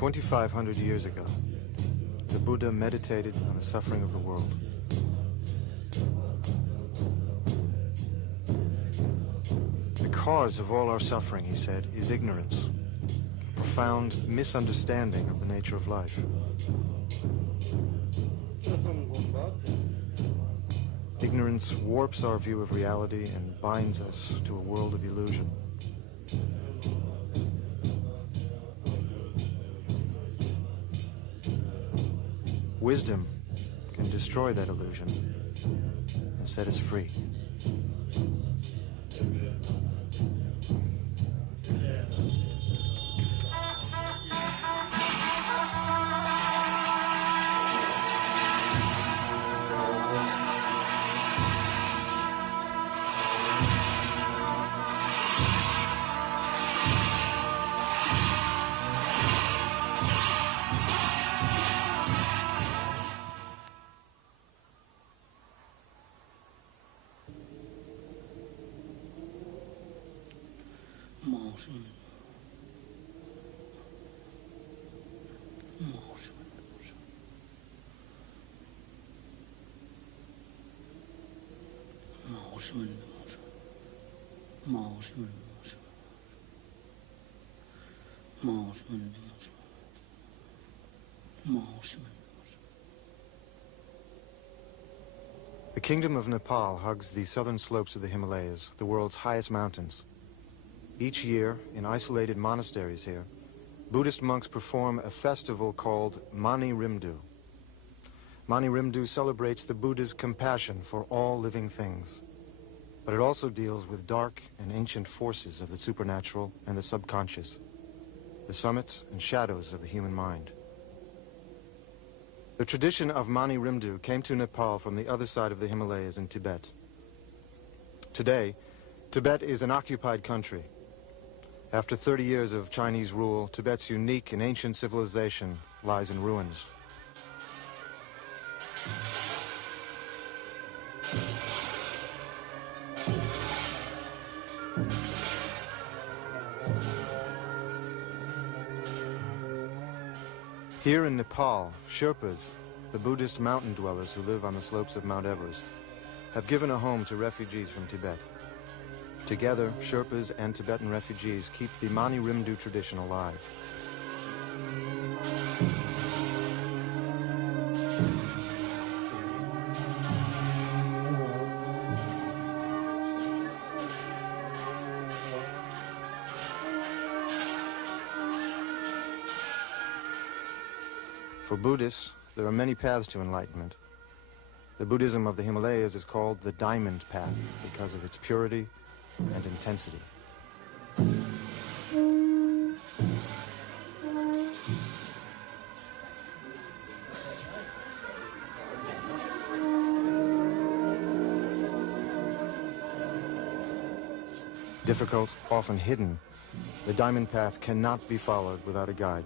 $2,500 years ago, the Buddha meditated on the suffering of the world. The cause of all our suffering, he said, is ignorance, a profound misunderstanding of the nature of life. Ignorance warps our view of reality and binds us to a world of illusion. Wisdom can destroy that illusion and set us free. The kingdom of Nepal hugs the southern slopes of the Himalayas, the world's highest mountains. Each year, in isolated monasteries here, Buddhist monks perform a festival called Mani Rimdu. Mani Rimdu celebrates the Buddha's compassion for all living things, but it also deals with dark and ancient forces of the supernatural and the subconscious, the summits and shadows of the human mind. The tradition of Mani Rimdu came to Nepal from the other side of the Himalayas in Tibet. Today, Tibet is an occupied country. After 30 years of Chinese rule, Tibet's unique and ancient civilization lies in ruins. Here in Nepal, Sherpas, the Buddhist mountain dwellers who live on the slopes of Mount Everest, have given a home to refugees from Tibet. Together, Sherpas and Tibetan refugees keep the Mani Rimdu tradition alive. For Buddhists, there are many paths to enlightenment. The Buddhism of the Himalayas is called the Diamond Path because of its purity and intensity. Difficult, often hidden, the Diamond Path cannot be followed without a guide.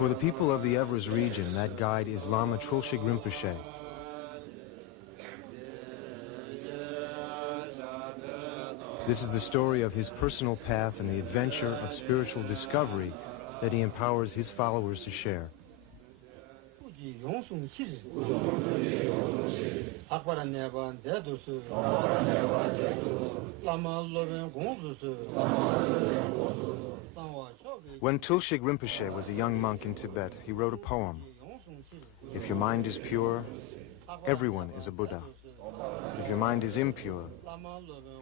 For the people of the Everest region, that guide is Lama Trulshig Rinpoche. This is the story of his personal path and the adventure of spiritual discovery that he empowers his followers to share. When Tulshig Rinpoche was a young monk in Tibet, he wrote a poem, If your mind is pure, everyone is a Buddha. If your mind is impure,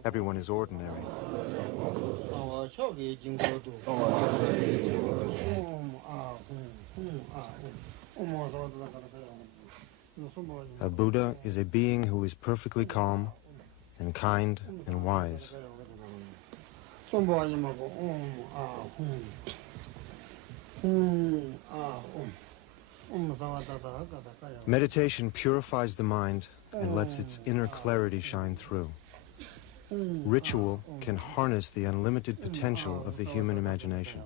everyone is ordinary. A Buddha is a being who is perfectly calm and kind and wise. Meditation purifies the mind and lets its inner clarity shine through. Ritual can harness the unlimited potential of the human imagination.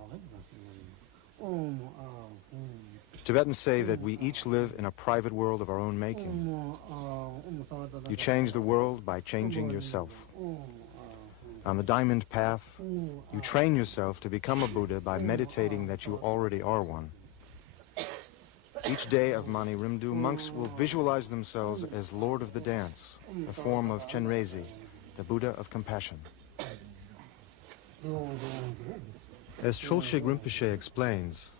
Tibetans say that we each live in a private world of our own making. You change the world by changing yourself. On the diamond path, you train yourself to become a Buddha by meditating that you already are one. Each day of Mani Rimdu, monks will visualize themselves as Lord of the Dance, a form of Chenrezi, the Buddha of compassion. As Trulshig Rinpoche explains,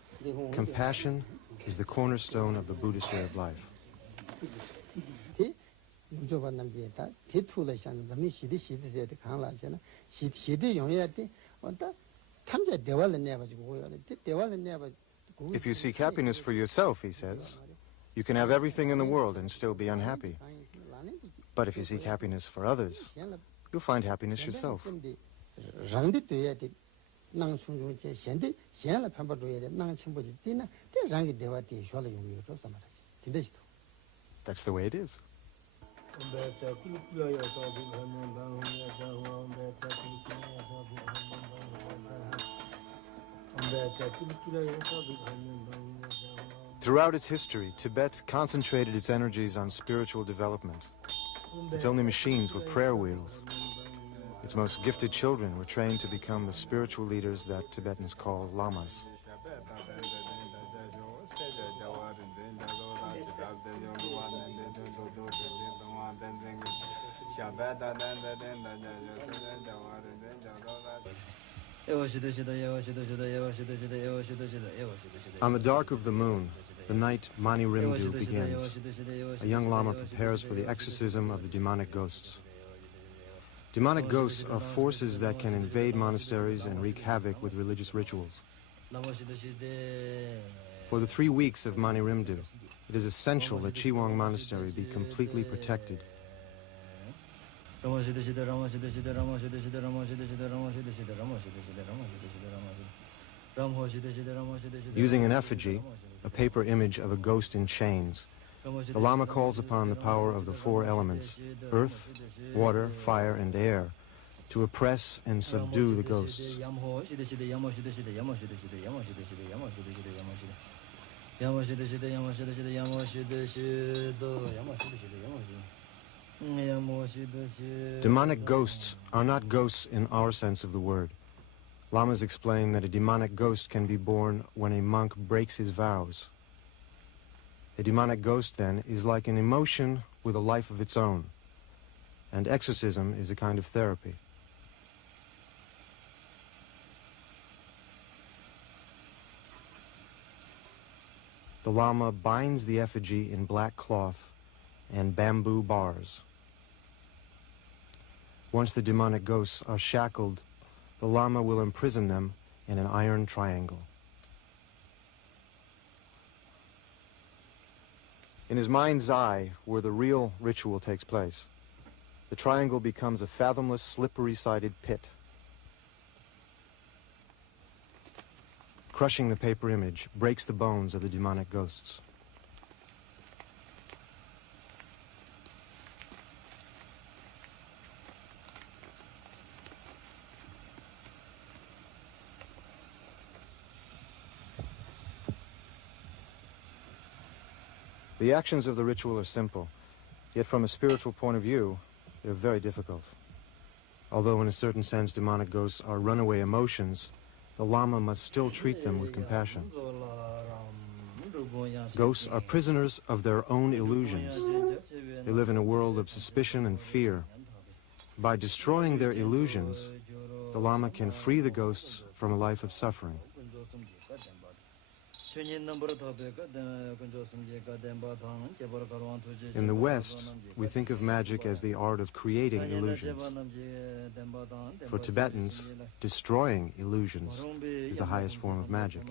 compassion is the cornerstone of the Buddhist way of life. If you seek happiness for yourself, he says, you can have everything in the world and still be unhappy. But if you seek happiness for others, you'll find happiness yourself. That's the way it is. Throughout its history, Tibet concentrated its energies on spiritual development. Its only machines were prayer wheels. Its most gifted children were trained to become the spiritual leaders that Tibetans call lamas. On the dark of the moon, the night Mani Rimdu begins. A young lama prepares for the exorcism of the demonic ghosts. Demonic ghosts are forces that can invade monasteries and wreak havoc with religious rituals. For the 3 weeks of Mani Rimdu, it is essential that Chiwang Monastery be completely protected. Using an effigy, a paper image of a ghost in chains, the Lama calls upon the power of the 4 elements, earth, water, fire, and air, to oppress and subdue the ghosts. Demonic ghosts are not ghosts in our sense of the word. Lamas explain that a demonic ghost can be born when a monk breaks his vows. A demonic ghost, then, is like an emotion with a life of its own, and exorcism is a kind of therapy. The Lama binds the effigy in black cloth and bamboo bars. Once the demonic ghosts are shackled, the Lama will imprison them in an iron triangle. In his mind's eye, where the real ritual takes place, the triangle becomes a fathomless, slippery-sided pit. Crushing the paper image breaks the bones of the demonic ghosts. The actions of the ritual are simple, yet from a spiritual point of view, they're very difficult. Although in a certain sense demonic ghosts are runaway emotions, the Lama must still treat them with compassion. Ghosts are prisoners of their own illusions. They live in a world of suspicion and fear. By destroying their illusions, the Lama can free the ghosts from a life of suffering. In the West, we think of magic as the art of creating illusions. For Tibetans, destroying illusions is the highest form of magic.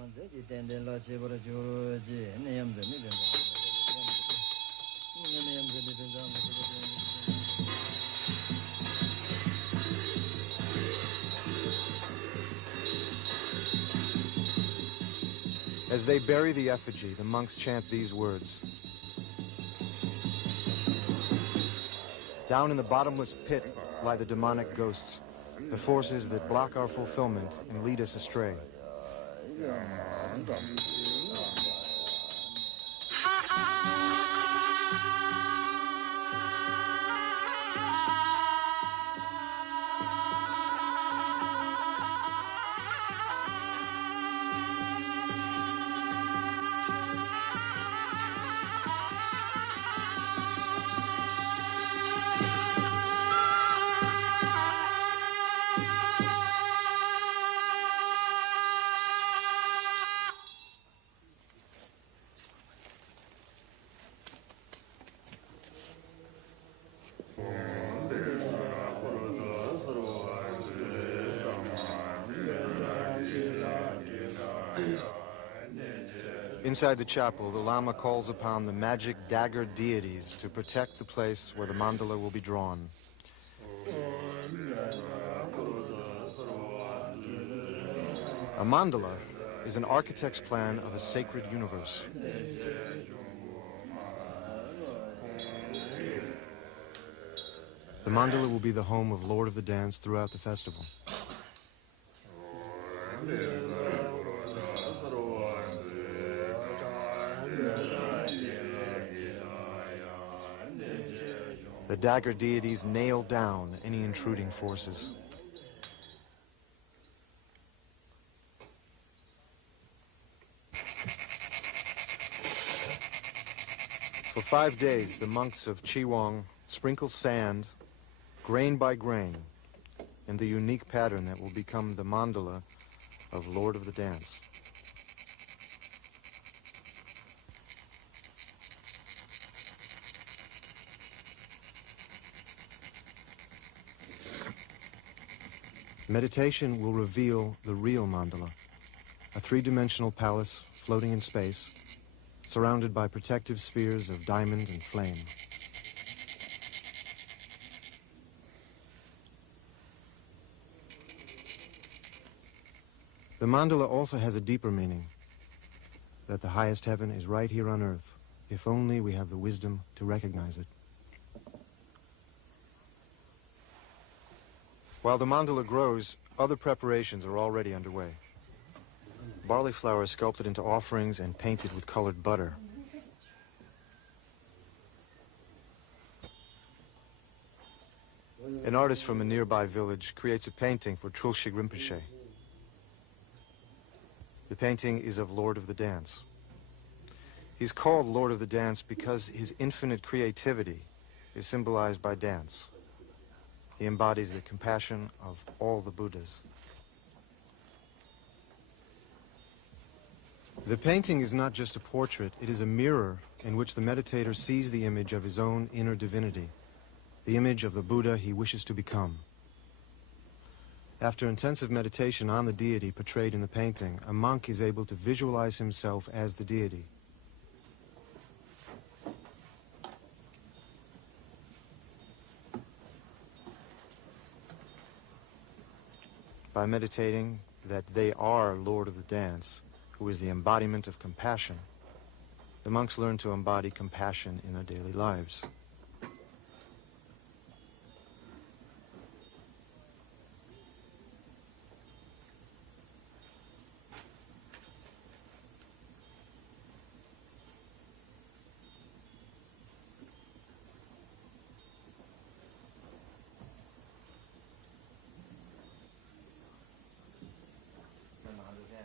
As they bury the effigy, the monks chant these words. Down in the bottomless pit lie the demonic ghosts, the forces that block our fulfillment and lead us astray. Inside the chapel, the Lama calls upon the magic dagger deities to protect the place where the mandala will be drawn. A mandala is an architect's plan of a sacred universe. The mandala will be the home of Lord of the Dance throughout the festival. The dagger deities nail down any intruding forces. For 5 days, the monks of Chiwang sprinkle sand, grain by grain, in the unique pattern that will become the mandala of Lord of the Dance. Meditation will reveal the real mandala, a three-dimensional palace floating in space, surrounded by protective spheres of diamond and flame. The mandala also has a deeper meaning, that the highest heaven is right here on earth, if only we have the wisdom to recognize it. While the mandala grows, other preparations are already underway. Barley flour is sculpted into offerings and painted with colored butter. An artist from a nearby village creates a painting for Trulshig Rinpoche. The painting is of Lord of the Dance. He's called Lord of the Dance because his infinite creativity is symbolized by dance. He embodies the compassion of all the Buddhas. The painting is not just a portrait, it is a mirror in which the meditator sees the image of his own inner divinity, the image of the Buddha he wishes to become. After intensive meditation on the deity portrayed in the painting, a monk is able to visualize himself as the deity. By meditating that they are Lord of the Dance, who is the embodiment of compassion, the monks learn to embody compassion in their daily lives.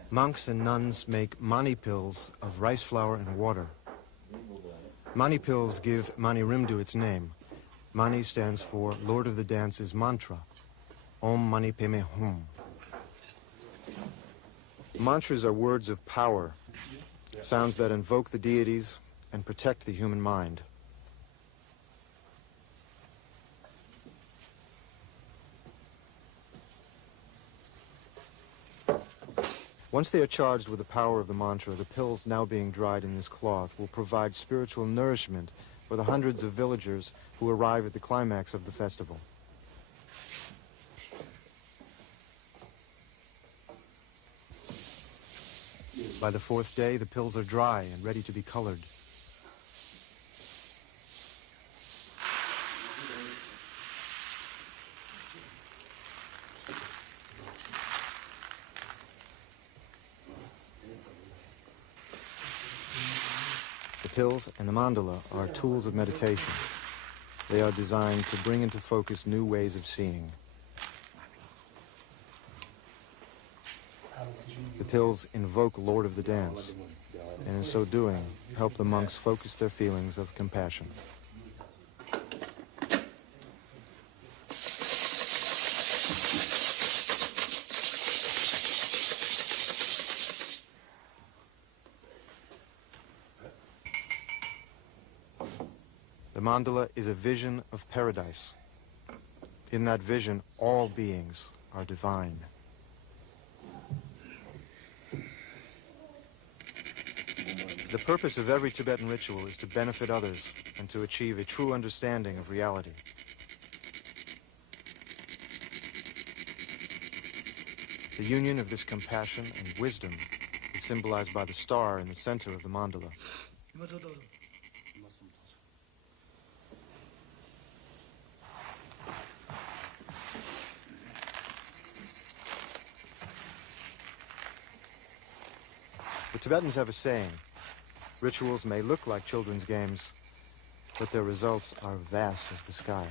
Monks and nuns make mani pills of rice flour and water. Mani pills give Mani Rimdu its name. Mani stands for Lord of the Dance's mantra, Om Mani Padme Hum. Mantras are words of power. sounds that invoke the deities and protect the human mind. Once they are charged with the power of the mantra, the pills now being dried in this cloth will provide spiritual nourishment for the hundreds of villagers who arrive at the climax of the festival. By the fourth day, the pills are dry and ready to be colored. The pills and the mandala are tools of meditation. They are designed to bring into focus new ways of seeing. The pills invoke Lord of the Dance, and in so doing, help the monks focus their feelings of compassion. The mandala is a vision of paradise. In that vision, all beings are divine. The purpose of every Tibetan ritual is to benefit others and to achieve a true understanding of reality. The union of this compassion and wisdom is symbolized by the star in the center of the mandala. The Tibetans have a saying: rituals may look like children's games, but their results are vast as the sky.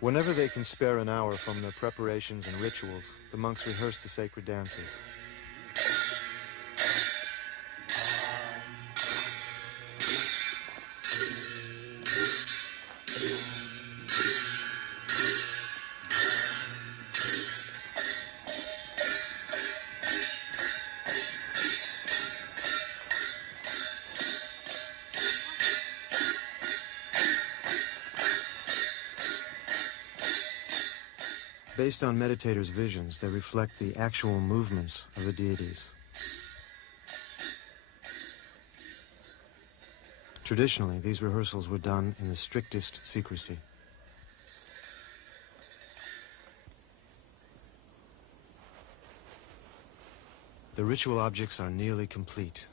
Whenever they can spare an hour from their preparations and rituals, the monks rehearse the sacred dances. Based on meditators' visions, they reflect the actual movements of the deities. Traditionally, these rehearsals were done in the strictest secrecy. The ritual objects are nearly complete.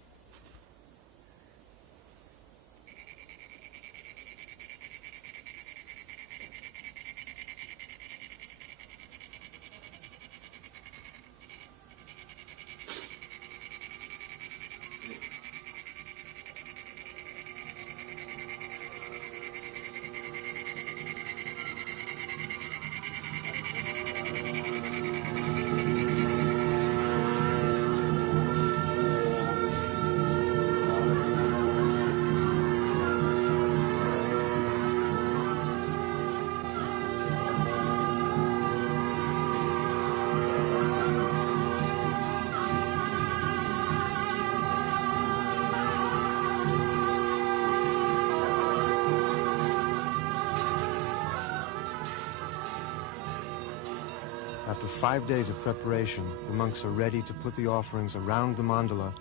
After 5 days of preparation, the monks are ready to put the offerings around the mandala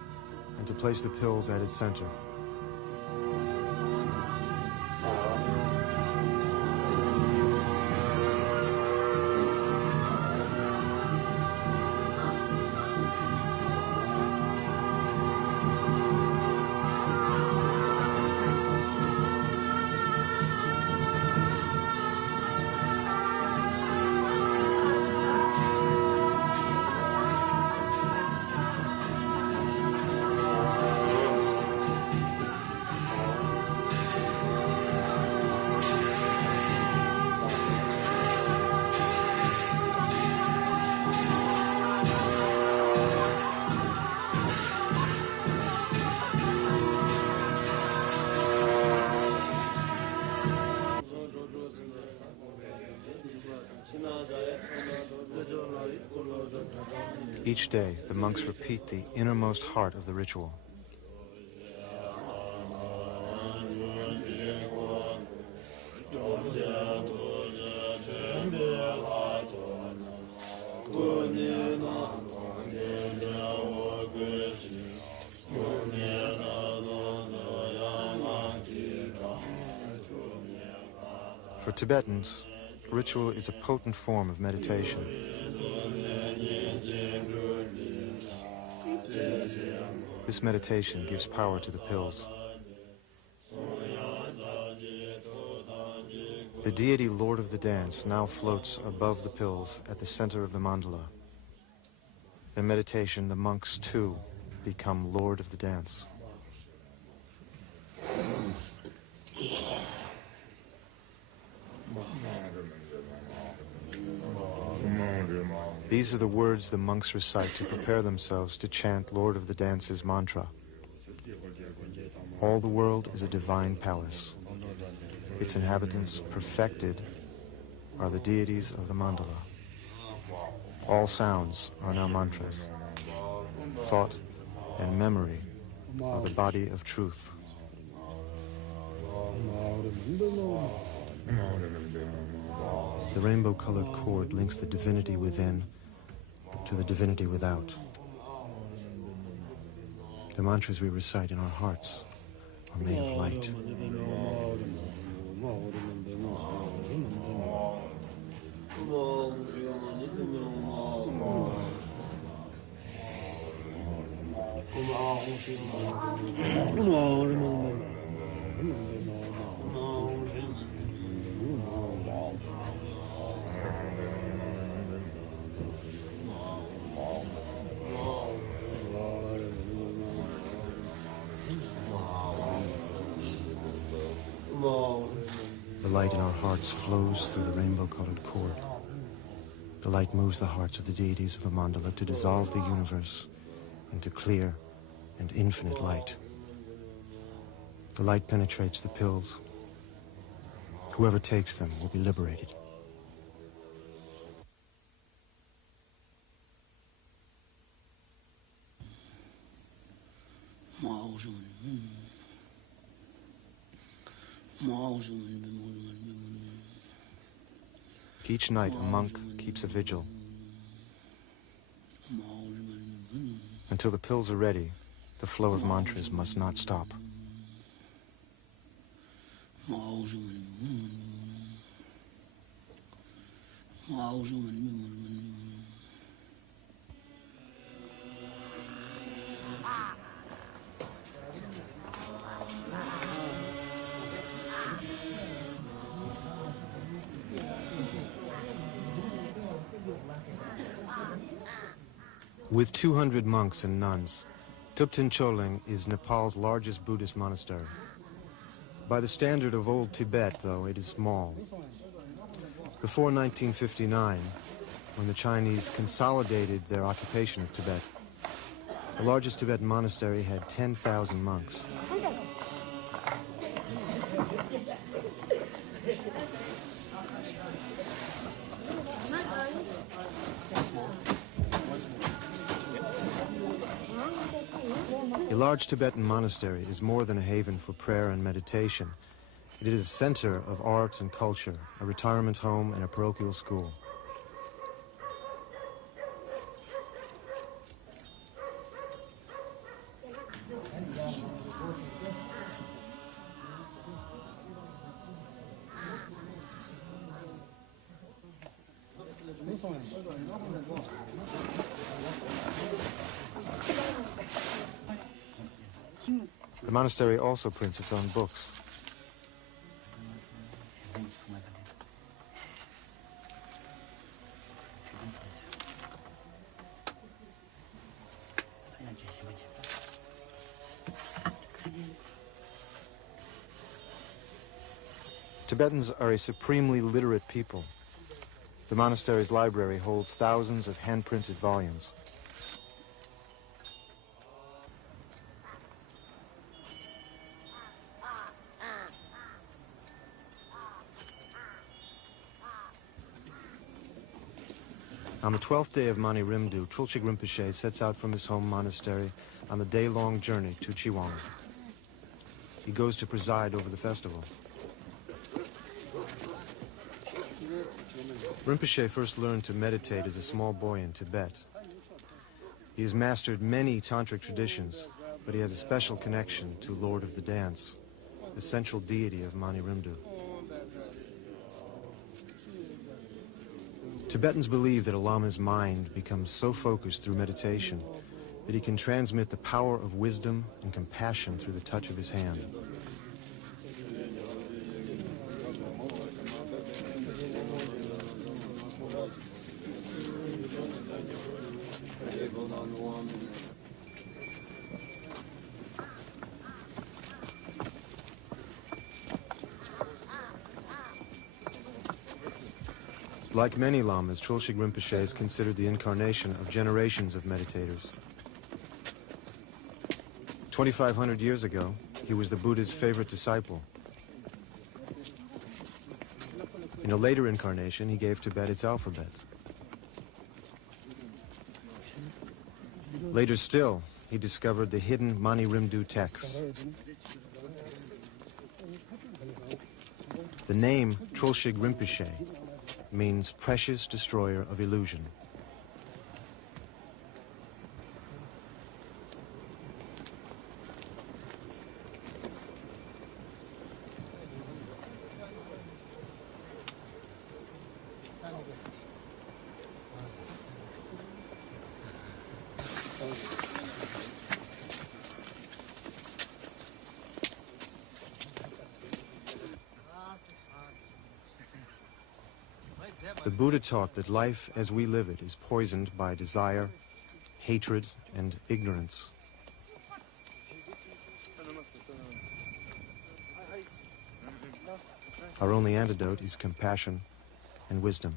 and to place the pills at its center. Each day, the monks repeat the innermost heart of the ritual. For Tibetans, ritual is a potent form of meditation. This meditation gives power to the pills. The deity Lord of the Dance now floats above the pills at the center of the mandala. In meditation, the monks too become Lord of the Dance. These are the words the monks recite to prepare themselves to chant Lord of the Dance's mantra. All the world is a divine palace. Its inhabitants, perfected, are the deities of the mandala. All sounds are now mantras. Thought and memory are the body of truth. The rainbow-colored cord links the divinity within to the divinity without. The mantras we recite in our hearts are made of light. The light in our hearts flows through the rainbow-colored cord. The light moves the hearts of the deities of the mandala to dissolve the universe into clear and infinite light. The light penetrates the pills. Whoever takes them will be liberated. Each night a monk keeps a vigil. Until the pills are ready, the flow of mantras must not stop. With 200 monks and nuns, Thubten Choling is Nepal's largest Buddhist monastery. By the standard of old Tibet, though, it is small. Before 1959, when the Chinese consolidated their occupation of Tibet, the largest Tibetan monastery had 10,000 monks. A large Tibetan monastery is more than a haven for prayer and meditation. It is a center of art and culture, a retirement home and a parochial school. The monastery also prints its own books. Tibetans are a supremely literate people. The monastery's library holds thousands of hand-printed volumes. On the 12th day of Mani Rimdu, Trulshig Rinpoche sets out from his home monastery on the day-long journey to Chiwang. He goes to preside over the festival. Rinpoche first learned to meditate as a small boy in Tibet. He has mastered many tantric traditions, but he has a special connection to Lord of the Dance, the central deity of Mani Rimdu. Tibetans believe that a lama's mind becomes so focused through meditation that he can transmit the power of wisdom and compassion through the touch of his hand. Like many lamas, Trulshig Rinpoche is considered the incarnation of generations of meditators. 2,500 years ago, he was the Buddha's favorite disciple. In a later incarnation, he gave Tibet its alphabet. Later still, he discovered the hidden Mani Rimdu texts. The name Trulshig Rinpoche means precious destroyer of illusion. The Buddha taught that life as we live it is poisoned by desire, hatred, and ignorance. Our only antidote is compassion and wisdom.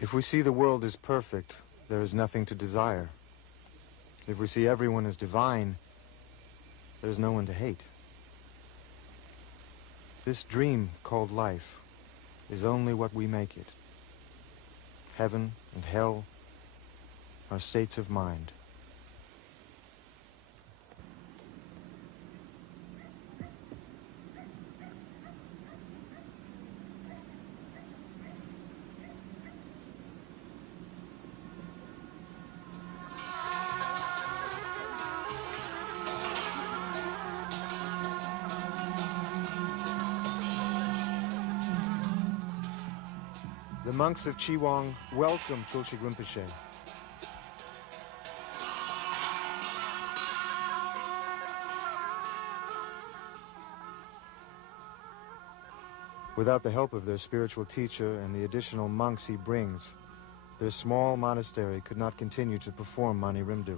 If we see the world as perfect, there is nothing to desire. If we see everyone as divine, there is no one to hate. This dream called life is only what we make it. Heaven and hell are states of mind. The monks of Chiwang welcome Trulshig Rinpoche. Without the help of their spiritual teacher and the additional monks he brings, their small monastery could not continue to perform Mani Rimdu.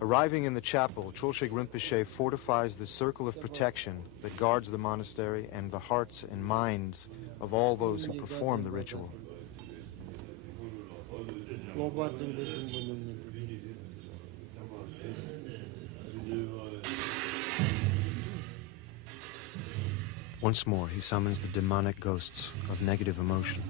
Arriving in the chapel, Trulshig Rinpoche fortifies the circle of protection that guards the monastery and the hearts and minds of all those who perform the ritual. Once more, he summons the demonic ghosts of negative emotion.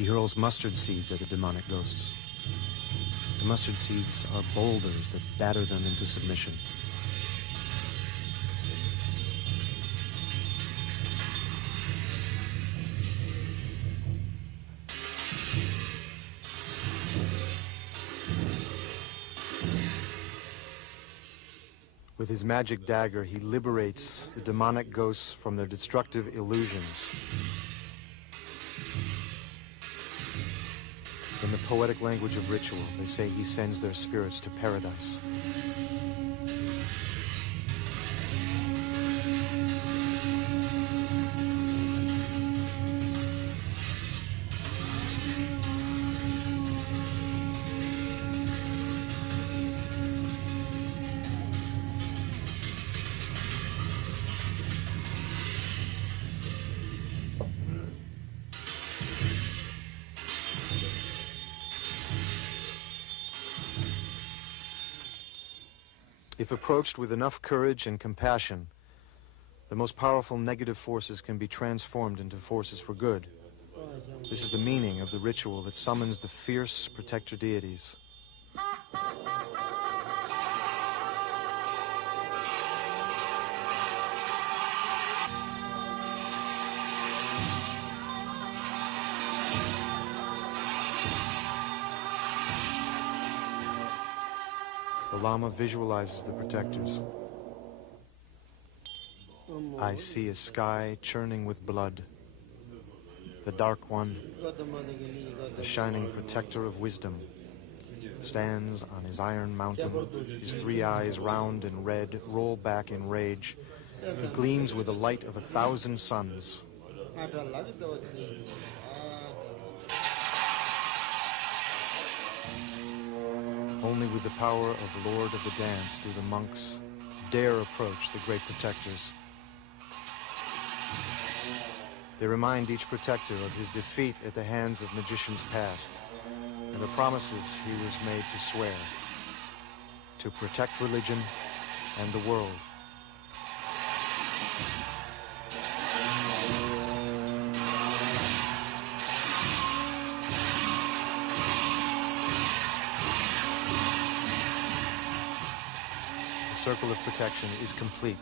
He hurls mustard seeds at the demonic ghosts. The mustard seeds are boulders that batter them into submission. With his magic dagger, he liberates the demonic ghosts from their destructive illusions. In the poetic language of ritual, they say he sends their spirits to paradise. If approached with enough courage and compassion, the most powerful negative forces can be transformed into forces for good. This is the meaning of the ritual that summons the fierce protector deities. The Lama visualizes the protectors. I see a sky churning with blood. The Dark One, the shining protector of wisdom, stands on his iron mountain. His three eyes, round and red, roll back in rage. He gleams with the light of 1,000 suns. Only with the power of Lord of the Dance do the monks dare approach the great protectors. They remind each protector of his defeat at the hands of magicians past, and the promises he was made to swear, to protect religion and the world. The circle of protection is complete.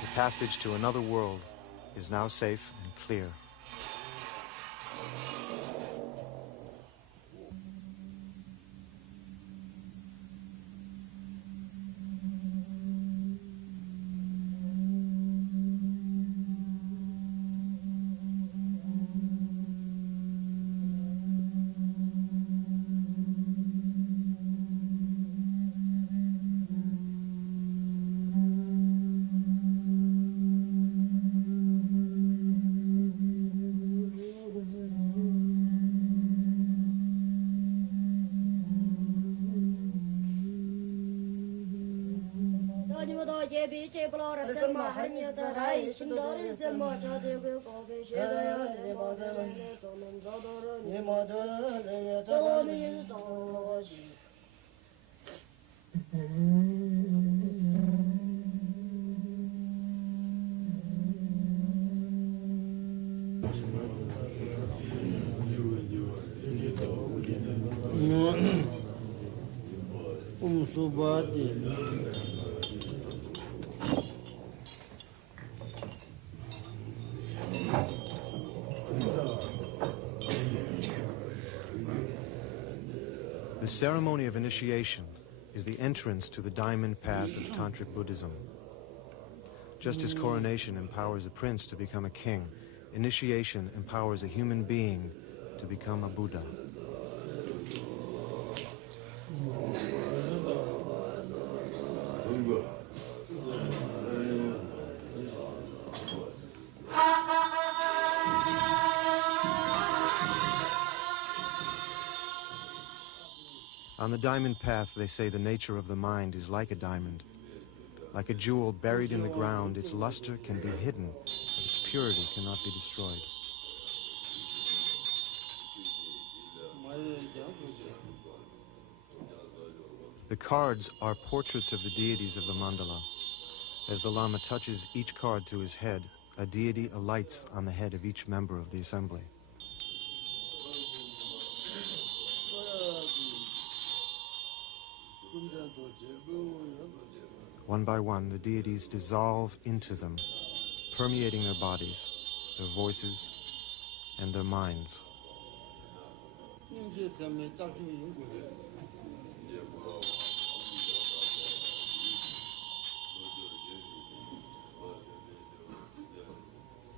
The passage to another world is now safe and clear. The ceremony of initiation is the entrance to the diamond path of Tantric Buddhism. Just as coronation empowers a prince to become a king, initiation empowers a human being to become a Buddha. On the diamond path, they say the nature of the mind is like a diamond. Like a jewel buried in the ground, its luster can be hidden, but its purity cannot be destroyed. The cards are portraits of the deities of the mandala. As the Lama touches each card to his head, a deity alights on the head of each member of the assembly. One by one, the deities dissolve into them, permeating their bodies, their voices, and their minds.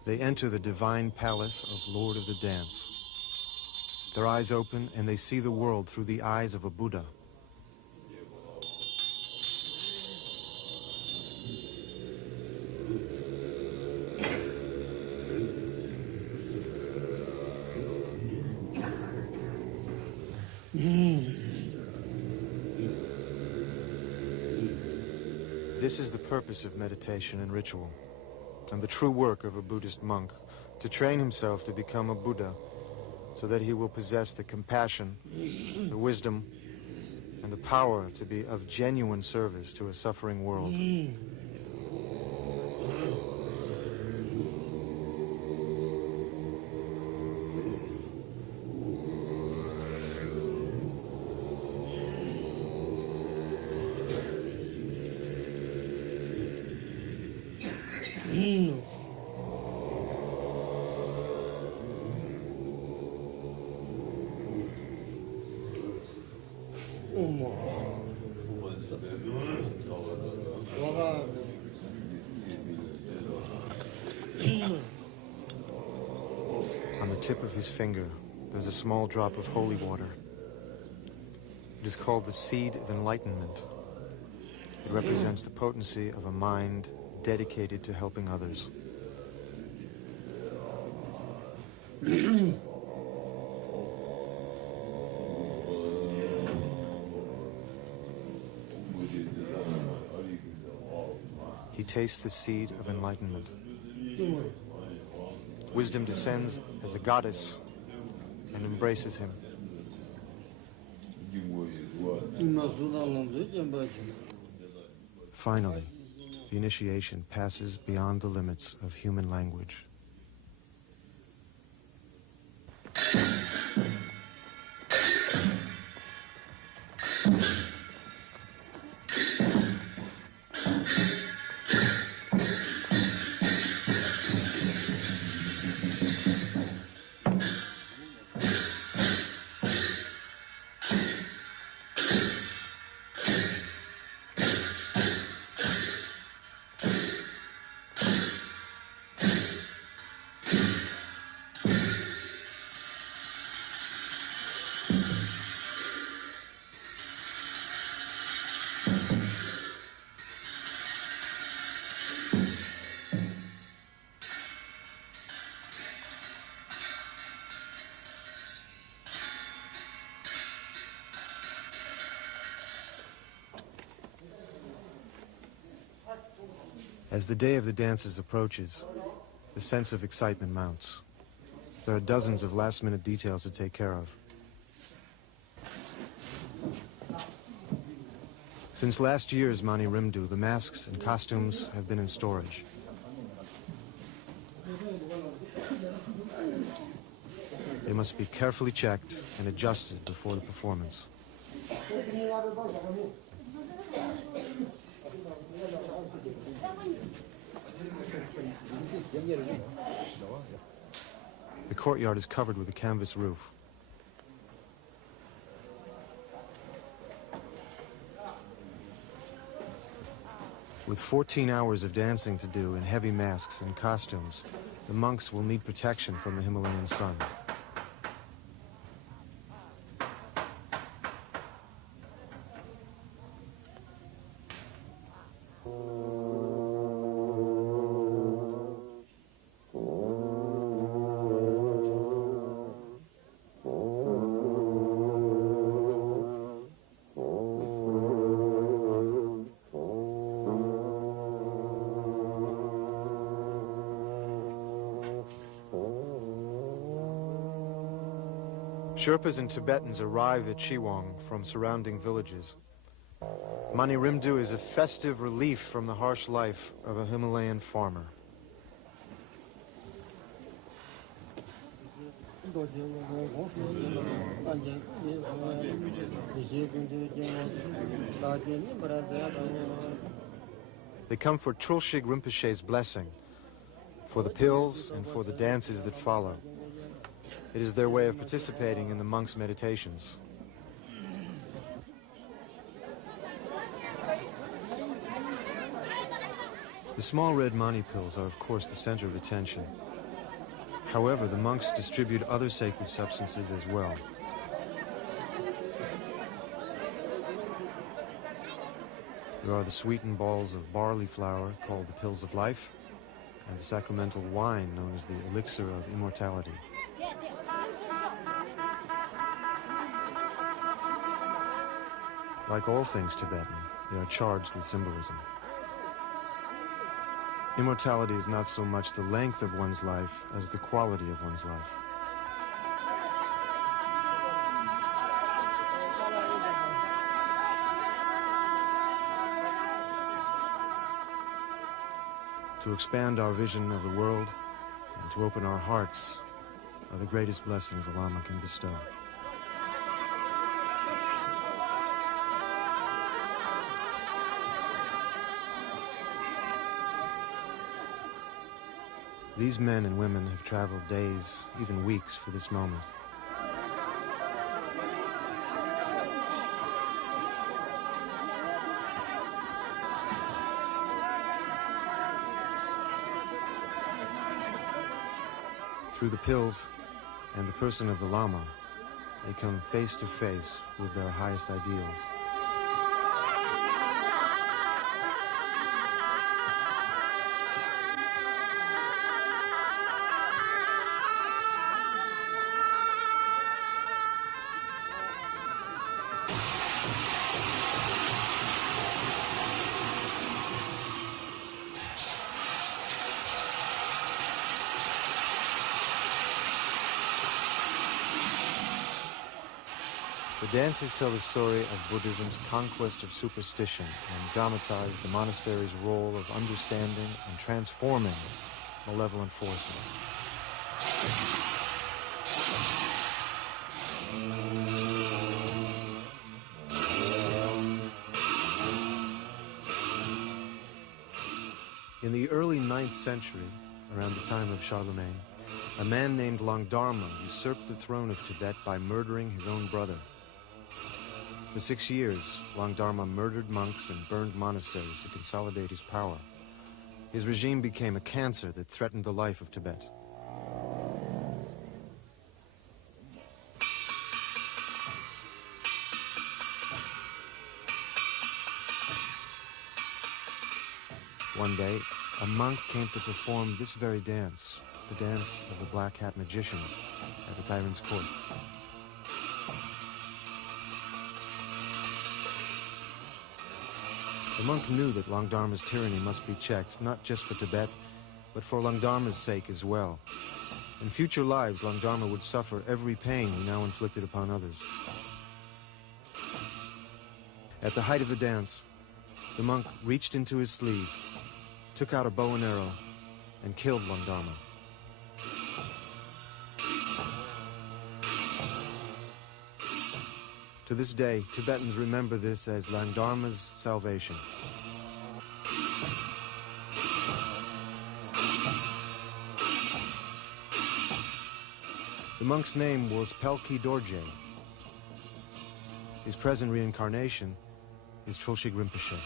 They enter the divine palace of Lord of the Dance. Their eyes open and they see the world through the eyes of a Buddha. This is the purpose of meditation and ritual, and the true work of a Buddhist monk, to train himself to become a Buddha, so that he will possess the compassion, the wisdom, and the power to be of genuine service to a suffering world. On the tip of his finger, there's a small drop of holy water. It is called the seed of enlightenment. It represents the potency of a mind dedicated to helping others. He tastes the seed of enlightenment. Wisdom descends as a goddess and embraces him. Finally, the initiation passes beyond the limits of human language. As the day of the dances approaches, the sense of excitement mounts. There are dozens of last-minute details to take care of. Since last year's Mani Rimdu, the masks and costumes have been in storage. They must be carefully checked and adjusted before the performance. The courtyard is covered with a canvas roof. With 14 hours of dancing to do in heavy masks and costumes, the monks will need protection from the Himalayan sun. Sherpas and Tibetans arrive at Chiwang from surrounding villages. Mani Rimdu is a festive relief from the harsh life of a Himalayan farmer. They come for Trulshig Rinpoche's blessing, for the pills and for the dances that follow. It is their way of participating in the monks' meditations. The small red mani pills are, of course, the center of attention. However, the monks distribute other sacred substances as well. There are the sweetened balls of barley flour called the pills of life, and the sacramental wine known as the elixir of immortality. Like all things Tibetan, they are charged with symbolism. Immortality is not so much the length of one's life as the quality of one's life. To expand our vision of the world and to open our hearts are the greatest blessings a Lama can bestow. These men and women have traveled days, even weeks, for this moment. Through the pills and the person of the Lama, they come face to face with their highest ideals. The dances tell the story of Buddhism's conquest of superstition and dramatize the monastery's role of understanding and transforming malevolent forces. In the early 9th century, around the time of Charlemagne, a man named Langdharma usurped the throne of Tibet by murdering his own brother. For 6 years, Langdharma murdered monks and burned monasteries to consolidate his power. His regime became a cancer that threatened the life of Tibet. One day, a monk came to perform this very dance, the dance of the black hat magicians at the tyrant's court. The monk knew that Langdharma's tyranny must be checked, not just for Tibet, but for Langdharma's sake as well. In future lives, Langdharma would suffer every pain he now inflicted upon others. At the height of the dance, the monk reached into his sleeve, took out a bow and arrow, and killed Langdharma. To this day, Tibetans remember this as Langdharma's salvation. The monk's name was Pelki Dorje. His present reincarnation is Trulshig Rinpoche.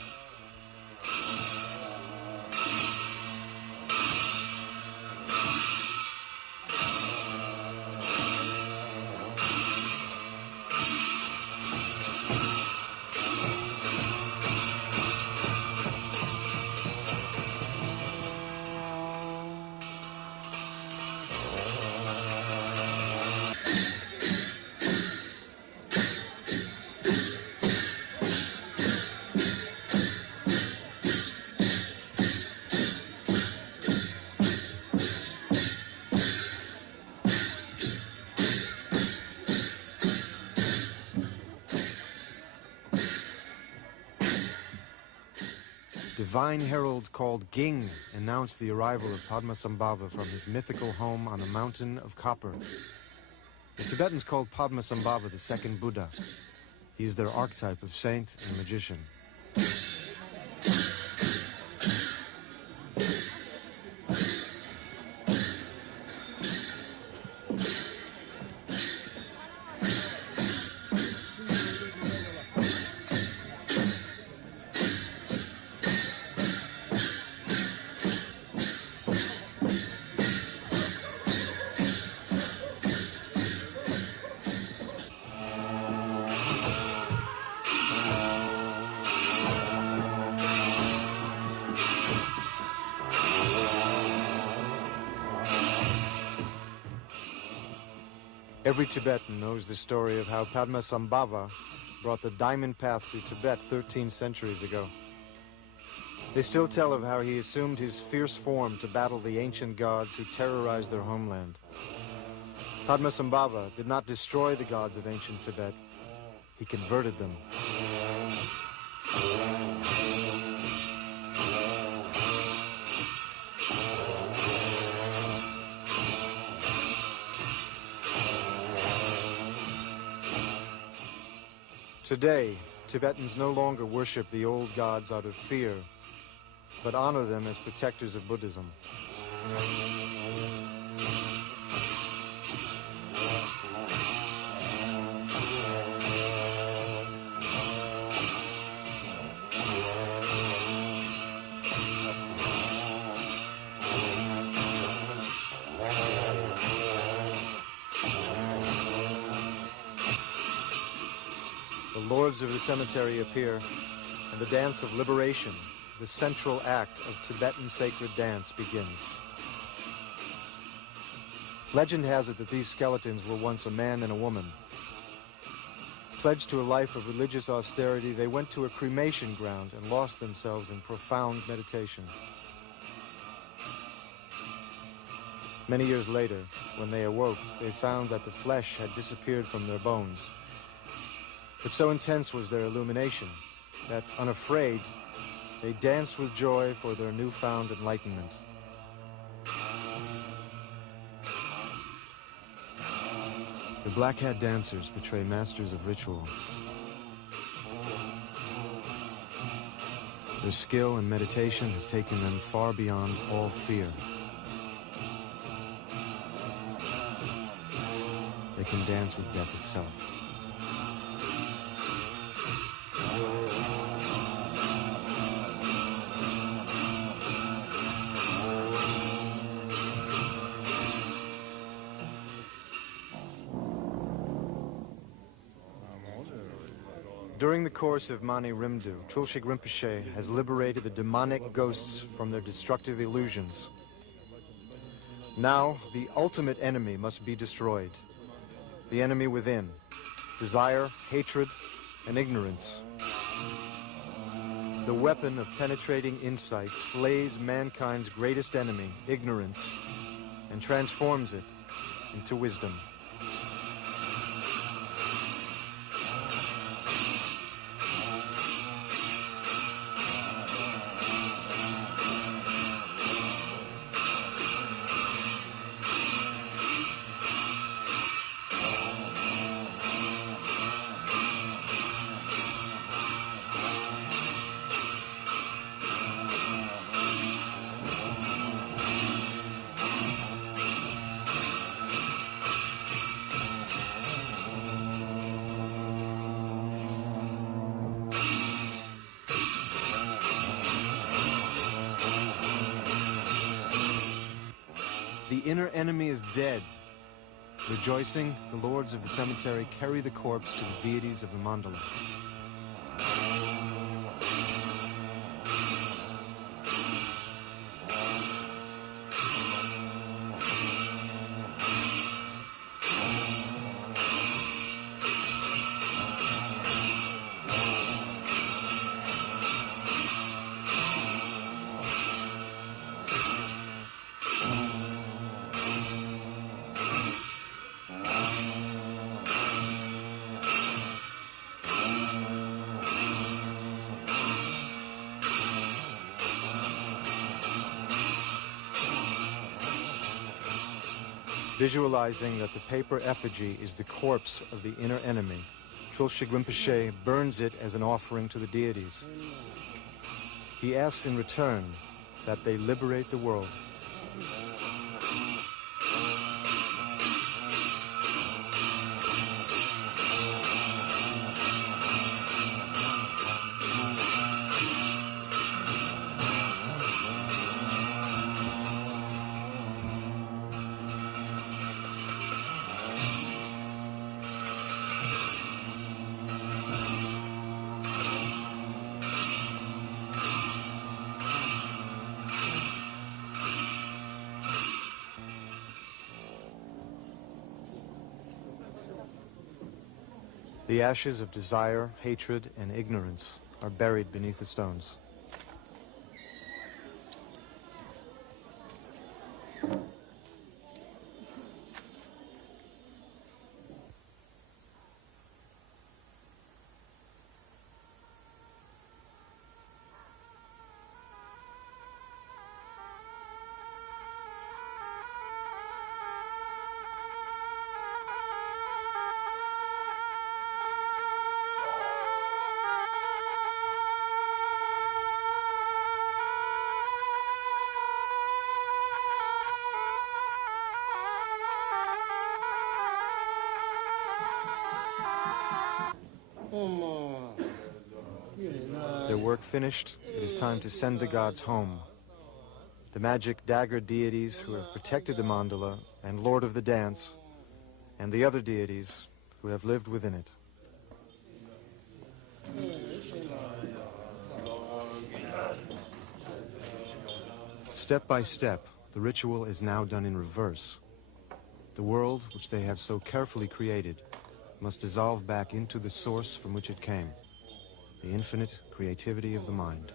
Divine heralds called Ging announced the arrival of Padmasambhava from his mythical home on the mountain of copper. The Tibetans called Padmasambhava the second Buddha. He is their archetype of saint and magician. Every Tibetan knows the story of how Padmasambhava brought the diamond path to Tibet 13 centuries ago. They still tell of how he assumed his fierce form to battle the ancient gods who terrorized their homeland. Padmasambhava did not destroy the gods of ancient Tibet, he converted them. Today, Tibetans no longer worship the old gods out of fear, but honor them as protectors of Buddhism. The lords of the cemetery appear, and the dance of liberation, the central act of Tibetan sacred dance, begins. Legend has it that these skeletons were once a man and a woman. Pledged to a life of religious austerity, they went to a cremation ground and lost themselves in profound meditation. Many years later, when they awoke, they found that the flesh had disappeared from their bones. But so intense was their illumination that, unafraid, they danced with joy for their newfound enlightenment. The black hat dancers betray masters of ritual. Their skill in meditation has taken them far beyond all fear. They can dance with death itself. During the course of Mani Rimdu, Trulshik Rinpoche has liberated the demonic ghosts from their destructive illusions. Now, the ultimate enemy must be destroyed. The enemy within: desire, hatred, and ignorance. The weapon of penetrating insight slays mankind's greatest enemy, ignorance, and transforms it into wisdom. The inner enemy is dead. Rejoicing, the lords of the cemetery carry the corpse to the deities of the mandala. Visualizing that the paper effigy is the corpse of the inner enemy, Trulshig Rinpoche burns it as an offering to the deities. He asks in return that they liberate the world. The ashes of desire, hatred, and ignorance are buried beneath the stones. Their work finished, it is time to send the gods home. The magic dagger deities who have protected the mandala and Lord of the Dance, and the other deities who have lived within it. Step by step, the ritual is now done in reverse. The world, which they have so carefully created, must dissolve back into the source from which it came, the infinite creativity of the mind.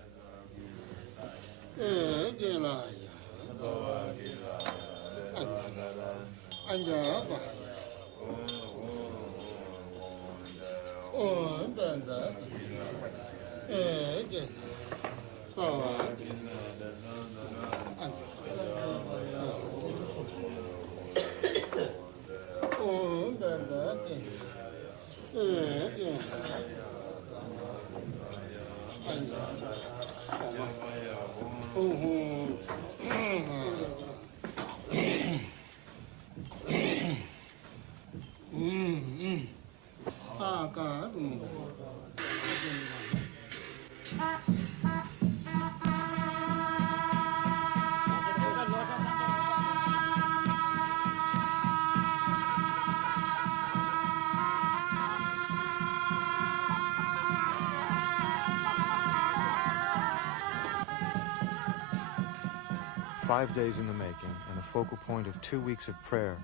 "5 days in the making, and a focal point of 2 weeks of prayer,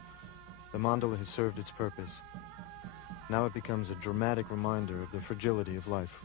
the mandala has served its purpose. Now it becomes a dramatic reminder of the fragility of life.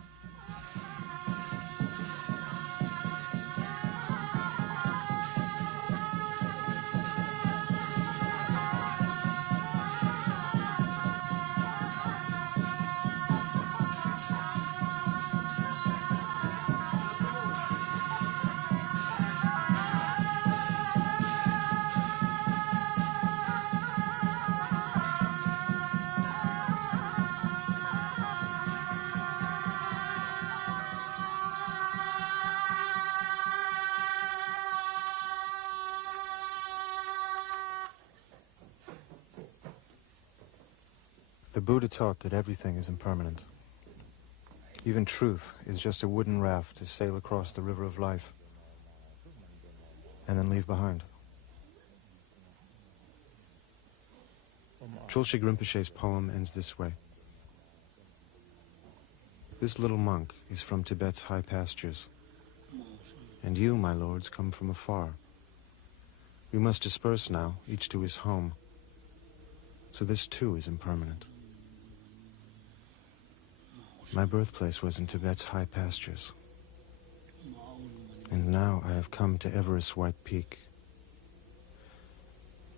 The Buddha taught that everything is impermanent. Even truth is just a wooden raft to sail across the river of life and then leave behind. Trulshig Rinpoche's poem ends this way. This little monk is from Tibet's high pastures, and you, my lords, come from afar. We must disperse now, each to his home, so this too is impermanent. My birthplace was in Tibet's high pastures, and now I have come to Everest's white peak.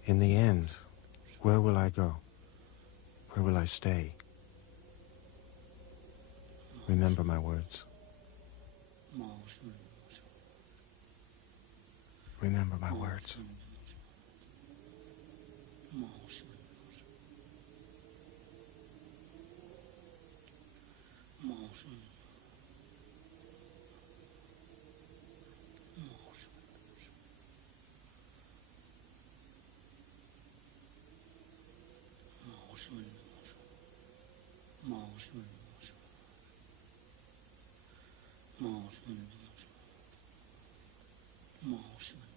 In the end, where will I go? Where will I stay? Remember my words. Remember my words. 毛什么？